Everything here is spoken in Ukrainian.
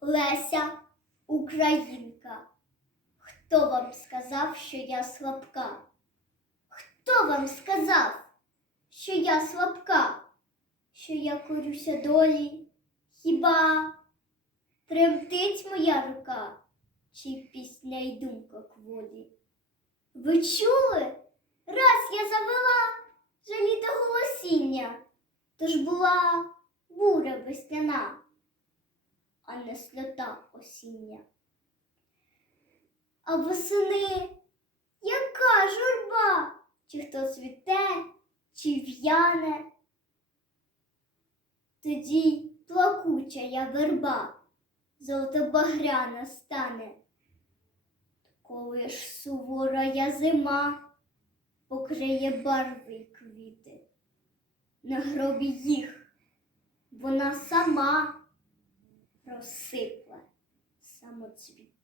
Леся Українка. Хто вам сказав, що я слабка? Хто вам сказав, що я слабка, що я корюся долі? Хіба тремтить моя рука, чи пісня й думка кволі? Ви чули? Раз я завела жаліте голосіння, тож була буря весняна, а не сльота осіння. А восени яка журба, чи хто цвіте, чи в'яне. Тоді плакуча я верба, золотобагряна стане. Коли ж сувора я зима покриє барви й квіти, на гробі їх вона сама розсипле самоцвіти.